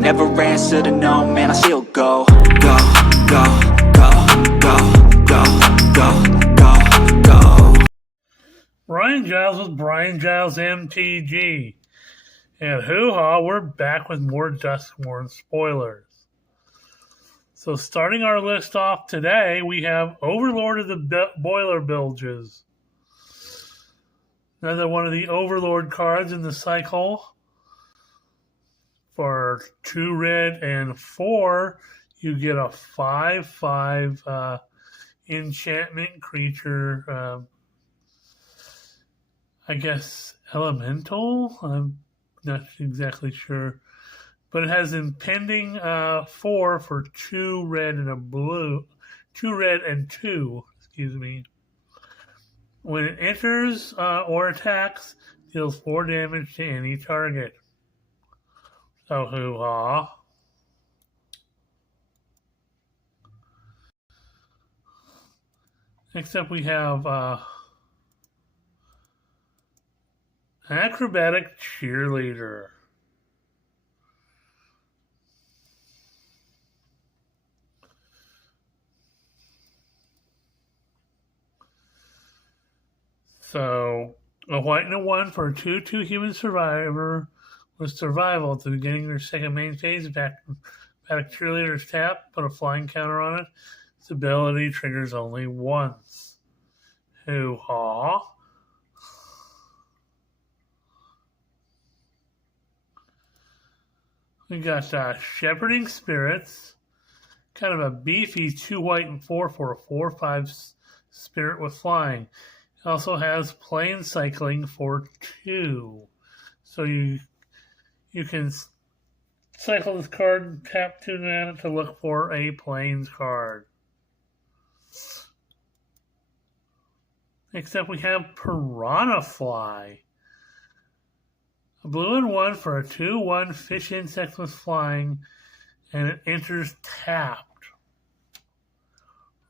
never answer to no, man, I still go. Go, go, go, go, go, go, go, go. Brian Giles with Brian Giles MTG. And hoo-ha, we're back with more Duskmourn spoilers. So starting our list off today, we have Overlord of the Boiler Bilges. Another one of the Overlord cards in the cycle. For 2 red and 4, you get a 5/5 enchantment creature. I guess elemental? I'm not exactly sure. But it has impending 4 for 2 red and a blue. 2 red and 2, excuse me. When it enters or attacks, deals 4 damage to any target. So hoo-ha. Next up we have Acrobatic Cheerleader. So, a white and a 1 for a 2/2 human survivor with survival at the beginning of their second main phase. Acrobatic Cheerleader's tap, put a flying counter on it. Its ability triggers only once. Hoo-ha. We got Shepherding Spirits. Kind of a beefy 2 white and 4 for a 4/5 spirit with flying. It also has plane cycling for 2. So you can cycle this card and tap 2 mana to look for a planes card. Next up we have Piranha Fly. A blue and 1 for a 2/1 fish insect with flying, and it enters tapped.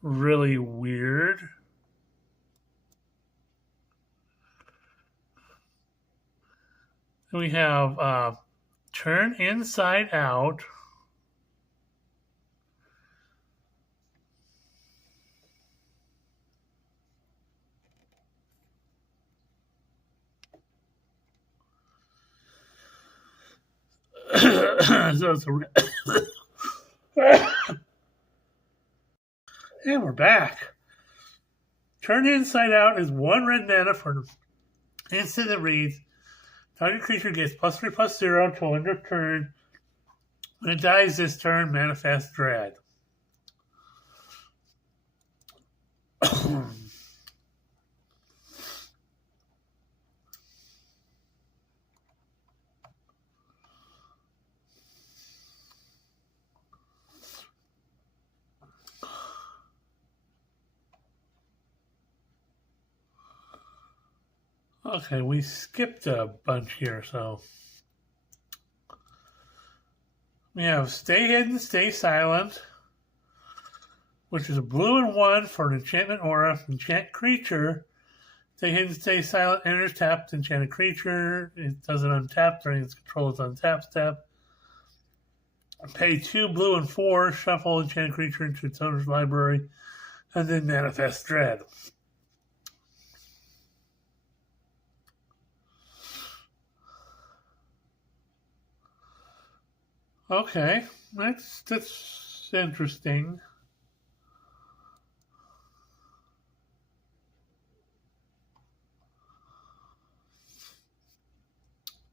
Really weird. Then we have Turn Inside Out. And we're back. Turn Inside Out is 1 red mana for an instant that reads, target creature gets +3/+0 until end of turn. When it dies this turn, manifest Dread. Okay, we skipped a bunch here, so we have Stay Hidden, Stay Silent, which is a blue and 1 for an enchantment aura. Enchant creature. Stay Hidden, Stay Silent, enters tapped enchanted creature. It doesn't untap during its control's untap step. Pay 2 blue and 4, shuffle enchanted creature into its owner's library, and then manifest Dread. Okay, that's interesting.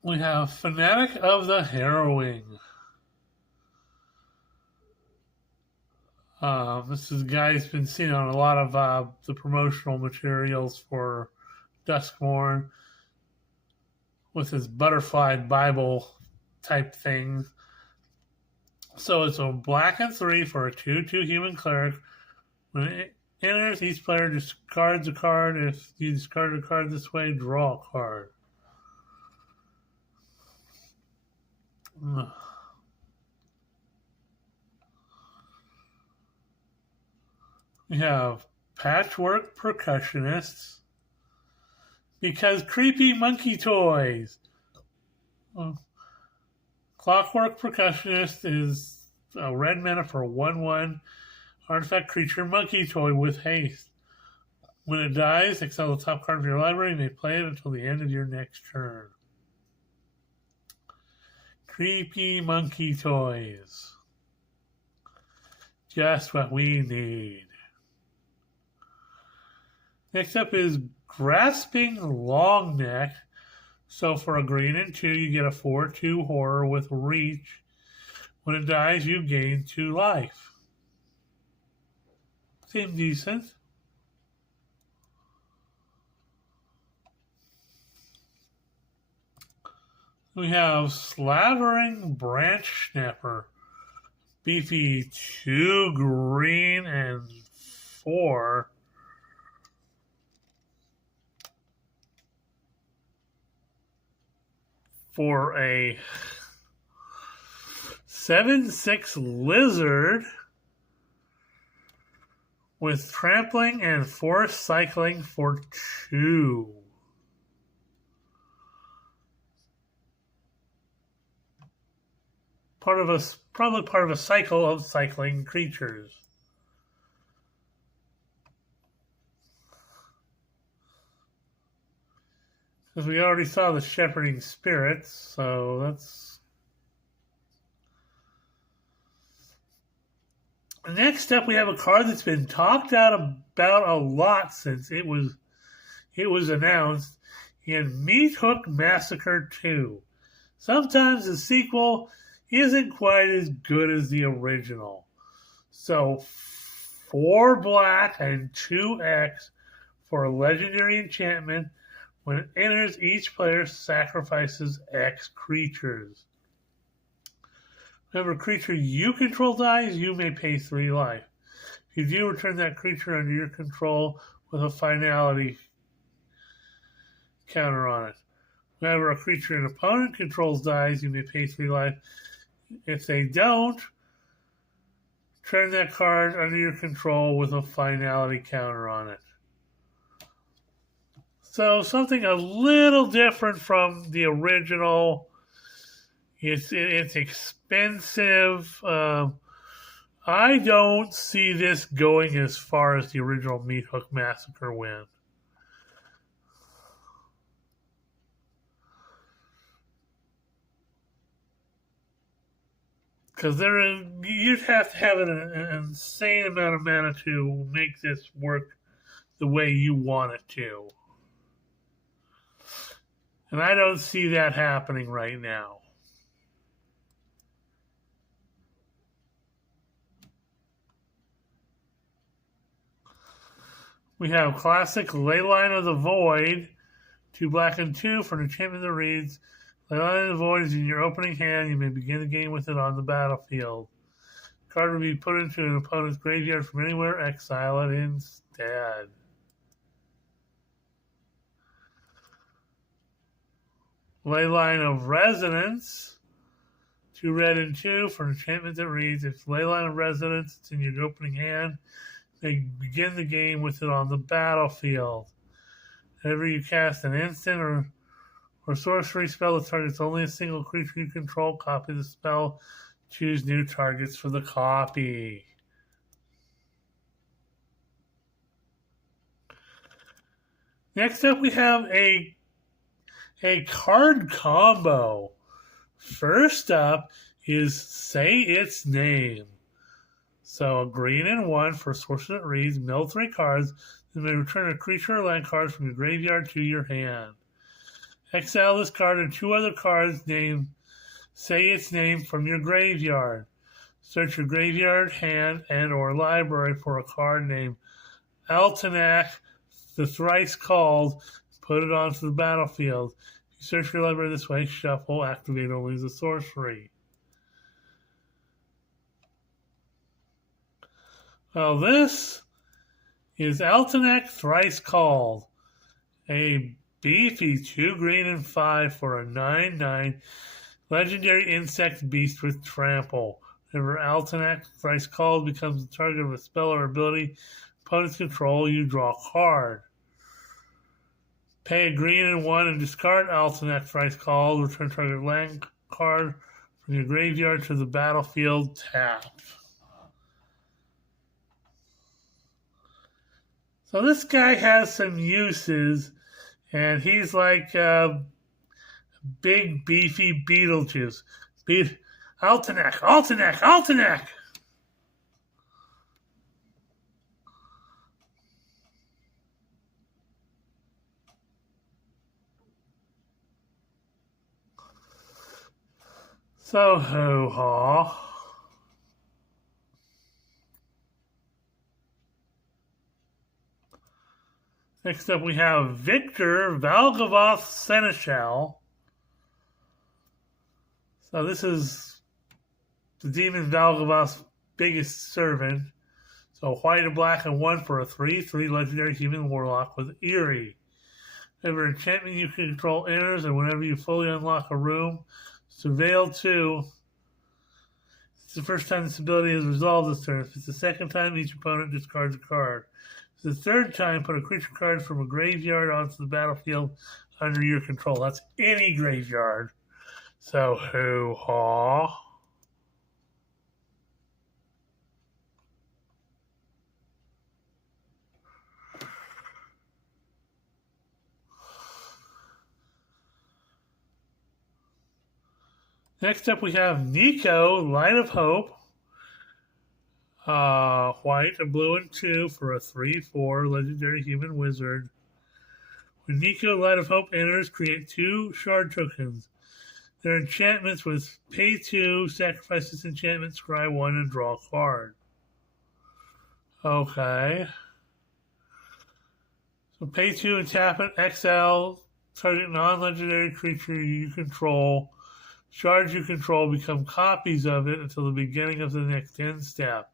We have Fanatic of the Harrowing. This is a guy who's been seen on a lot of the promotional materials for Duskmourn with his butterfly Bible type thing. So it's a black and 3 for a 2/2 human cleric. When it enters, each player discards a card. If you discard a card this way, draw a card. We have Patchwork Percussionists. Because creepy monkey toys. Clockwork Percussionist is a red mana for a 1/1 artifact creature monkey toy with haste. When it dies, exile the top card of your library. You may play it until the end of your next turn. Creepy monkey toys. Just what we need. Next up is Grasping Longneck. So for a green and 2, you get a 4/2 horror with reach. When it dies, you gain 2 life. Seems decent. We have Slavering Branch Snapper. Beefy 2 green and 4. For a 7/6 lizard with trampling and force cycling for 2. Probably part of a cycle of cycling creatures. Because we already saw the Shepherding Spirits, so that's... Next up, we have a card that's been talked about a lot since it was announced in Meathook Massacre 2. Sometimes the sequel isn't quite as good as the original. So 4 black and 2X for a legendary enchantment. When it enters, each player sacrifices X creatures. Whenever a creature you control dies, you may pay 3 life. If you do, return that creature under your control with a finality counter on it. Whenever a creature an opponent controls dies, you may pay 3 life. If they don't, turn that card under your control with a finality counter on it. So something a little different from the original. It's expensive. I don't see this going as far as the original Meathook Massacre went. Because you'd have to have an insane amount of mana to make this work the way you want it to. And I don't see that happening right now. We have classic Leyline of the Void, 2 black and 2 for an enchantment that reads, Leyline of the Void is in your opening hand. You may begin the game with it on the battlefield. The card will be put into an opponent's graveyard from anywhere. Exile it instead. Leyline of Resonance, 2 red and 2 for an enchantment that reads, if Leyline of Resonance is in your opening hand, they begin the game with it on the battlefield. Whenever you cast an instant or sorcery spell that targets only a single creature you control, copy the spell. Choose new targets for the copy. Next up, we have a card combo. First up is Say Its Name. So a green and 1 for sorcery that reads, mill 3 cards, then may return a creature or land card from your graveyard to your hand. Exile this card and 2 other cards named Say Its Name from your graveyard. Search your graveyard, hand, and or library for a card named Altanak, the Thrice Called. Put it onto the battlefield. If you search your library this way, shuffle, activate only as a sorcery. Well, this is Altanak Thrice Called, a beefy 2 green and 5 for a 9/9 legendary insect beast with trample. Whenever Altanak Thrice Called becomes the target of a spell or ability opponent's control, you draw a card. Pay a green and 1 and discard Altanak Thrice Called. Return target land card From your graveyard to the battlefield tapped. So this guy has some uses, and he's like big, beefy Beetlejuice. Altenac, Altenac, Altenac! So, hoo-ha. Next up we have Victor Valgavoth Seneschal. So this is the demon Valgavoth's biggest servant. So white and black and 1 for a 3/3 legendary human warlock with Eerie. Whenever enchantment you control enters, and whenever you fully unlock a room, Surveil 2. It's the first time this ability is resolved this turn. If it's the second time, each opponent discards a card. If it's the third time, put a creature card from a graveyard onto the battlefield under your control. That's any graveyard. So, hoo-ha. Next up we have Nico, Light of Hope. White and blue and 2 for a 3/4 legendary human wizard. When Nico, Light of Hope enters, create 2 shard tokens. Their enchantments with pay 2, sacrifice this enchantment, scry 1, and draw a card. Okay. So pay 2 and tap it, exile, target non-legendary creature you control. Shards you control become copies of it until the beginning of the next end step.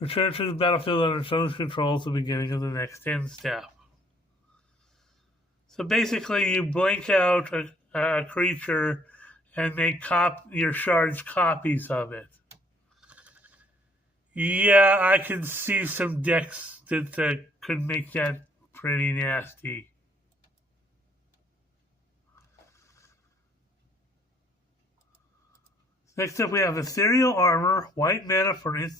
Return to the battlefield under its own control at the beginning of the next end step. So basically, you blink out a creature and make your shards copies of it. Yeah, I can see some decks that could make that pretty nasty. Next up, we have Ethereal Armor, white mana for an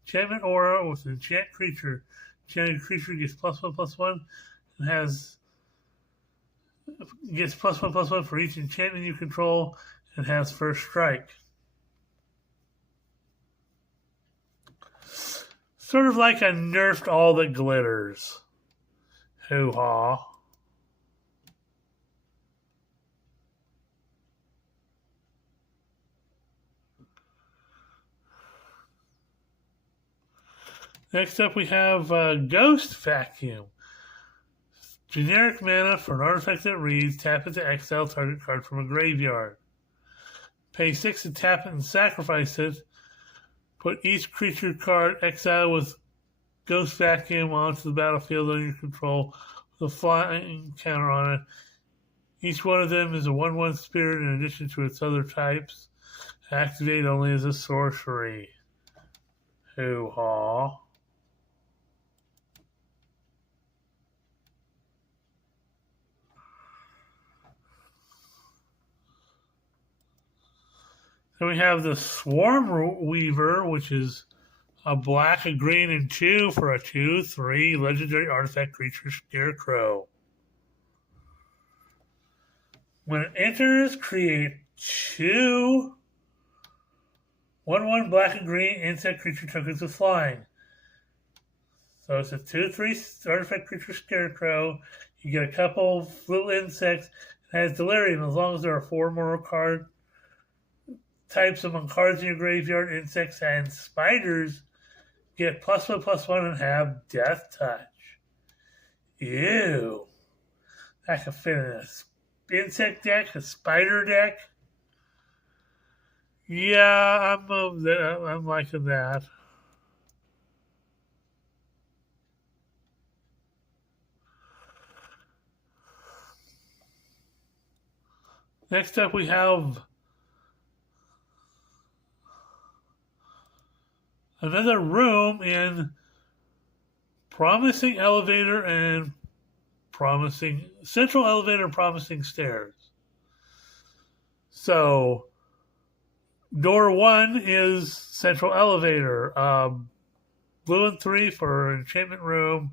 enchantment aura with an enchant creature. Enchanted creature gets +1/+1 and gets +1/+1 for each enchantment you control and has first strike. Sort of like a nerfed all that glitters. Hoo-ha. Next up we have Ghost Vacuum. Generic mana for an artifact that reads, tap it to exile target card from a graveyard. Pay 6 to tap it and sacrifice it. Put each creature card exile with Ghost Vacuum onto the battlefield under your control with a flying counter on it. Each one of them is a 1/1 spirit in addition to its other types. Activate only as a sorcery. Hoo-ha. Then we have the Swarm Weaver, which is a black, a green, and 2 for a 2/3 legendary artifact creature Scarecrow. When it enters, create 2 1/1 black and green insect creature tokens with flying. So it's a 2/3 artifact creature Scarecrow. You get a couple of little insects. It has Delirium as long as there are 4 more card types among cards in your graveyard. Insects and spiders get +1/+1 and have Death Touch. Ew. That could fit in an insect deck, a spider deck. Yeah, I'm liking that. Next up we have another room in Promising Elevator and Central Elevator and Promising Stairs. So Door 1 is Central Elevator. Blue and 3 for Enchantment Room.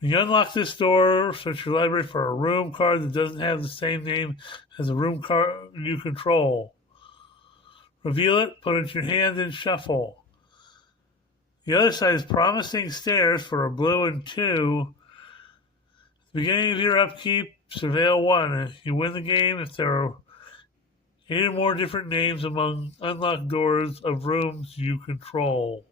When you unlock this door, search your library for a room card that doesn't have the same name as the room card you control. Reveal it, put it in your hand, and shuffle. The other side is Promising Stairs for a blue and 2. At the beginning of your upkeep, surveil 1. You win the game if there are 8 or more different names among unlocked doors of rooms you control.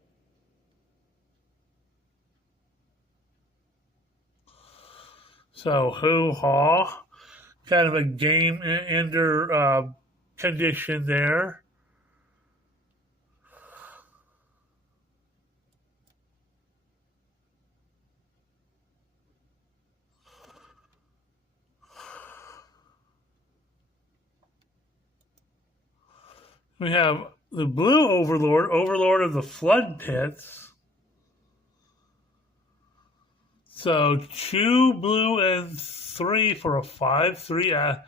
So, hoo-ha. Kind of a game ender condition there. We have the blue Overlord, Overlord of the Flood Pits. So 2 blue and 3 for a 5/3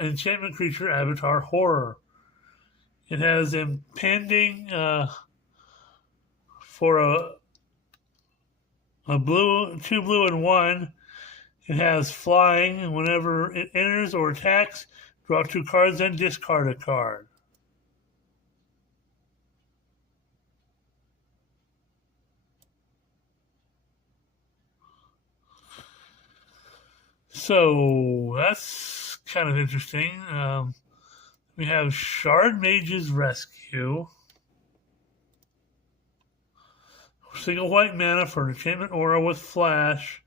enchantment creature avatar horror. It has impending for a blue, 2 blue and 1. It has flying, and whenever it enters or attacks, draw 2 cards and discard a card. So that's kind of interesting. We have Shard Mage's Rescue. Single white mana for an enchantment aura with flash.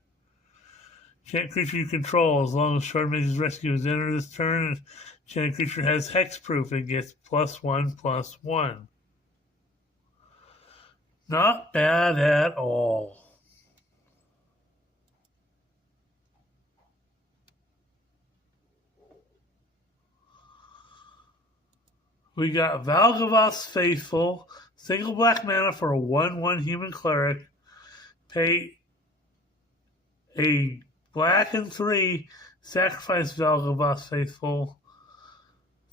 Enchant creature you control. As long as Shard Mage's Rescue is entered this turn, enchant creature has hexproof. It gets +1/+1. Not bad at all. We got Valgavas Faithful, single black mana for a 1/1 human cleric. Pay a black and 3, sacrifice Valgavas Faithful.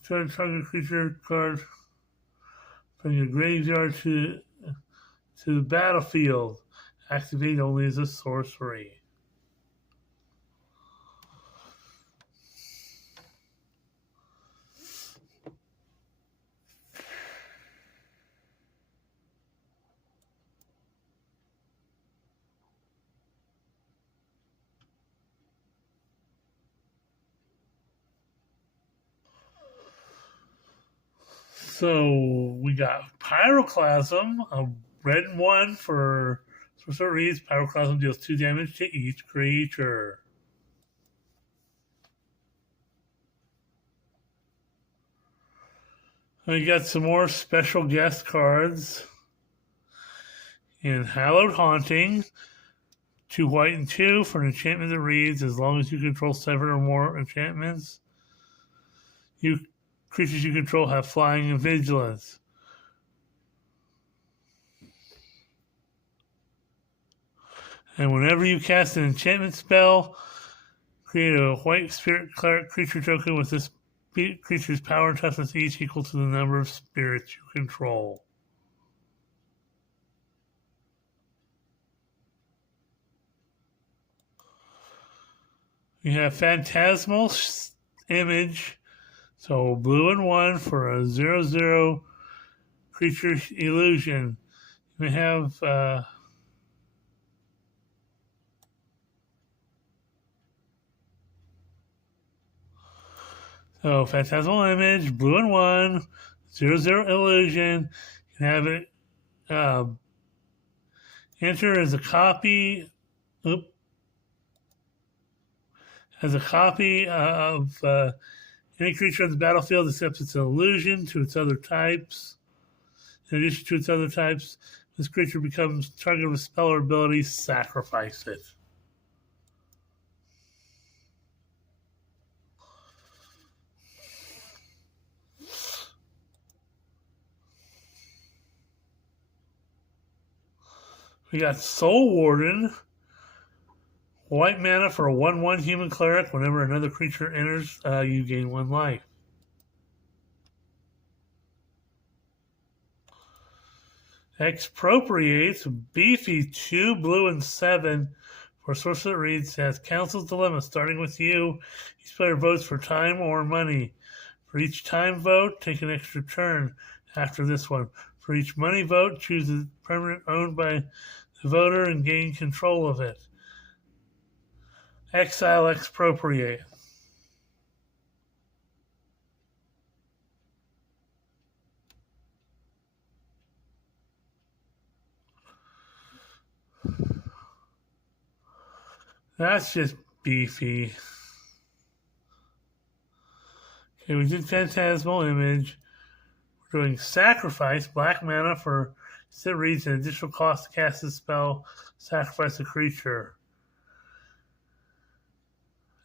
Turn target creature card from your graveyard to the battlefield. Activate only as a sorcery. So we got Pyroclasm, a red and 1 for Sorcerer Reads. Pyroclasm deals 2 damage to each creature. We got some more special guest cards. In Hallowed Haunting, 2 white and 2 for an enchantment that reads, as long as you control 7 or more enchantments, creatures you control have flying and vigilance. And whenever you cast an enchantment spell, create a white spirit cleric creature token with this creature's power and toughness each equal to the number of spirits you control. We have Phantasmal Image. So blue and 1 for a 0/0 creature illusion. We have so Phantasmal Image, blue and 1, 0/0 illusion. You can have it enter as a copy. As a copy of any creature on the battlefield except it's an illusion to its other types. In addition to its other types, this creature becomes target of a spell or ability, sacrifice it. We got Soul Warden. White mana for a 1/1 human cleric. Whenever another creature enters, you gain 1 life. Expropriates, beefy 2 blue and 7 for sorcerer that reads as Council's Dilemma, starting with you. Each player votes for time or money. For each time vote, take an extra turn after this one. For each money vote, choose a permanent owned by the voter and gain control of it. Exile, expropriate. That's just beefy. Okay, we did Phantasmal Image. We're doing Sacrifice, black mana for it reads an additional cost to cast this spell, sacrifice a creature.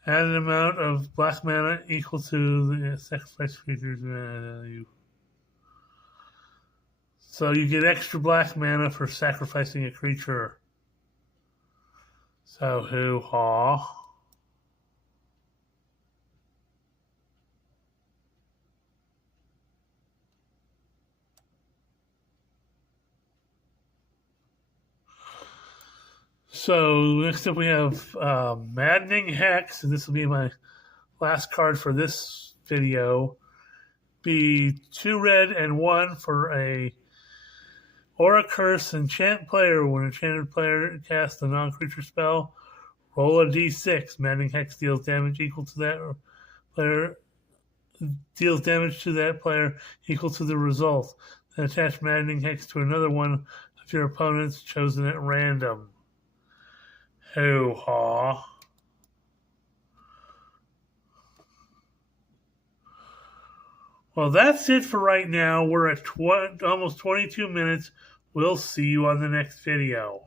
Add an amount of black mana equal to the sacrifice creature's value. So you get extra black mana for sacrificing a creature. So hoo-ha. So next up we have Maddening Hex, and this will be my last card for this video. Be 2 red and 1 for a Aura Curse enchant player. When an enchanted player casts a non-creature spell, roll a d6. Maddening Hex deals damage equal to that player. Deals damage to that player equal to the result. Then attach Maddening Hex to another one of your opponents chosen at random. Hoo-ha. Well, that's it for right now. We're at almost 22 minutes. We'll see you on the next video.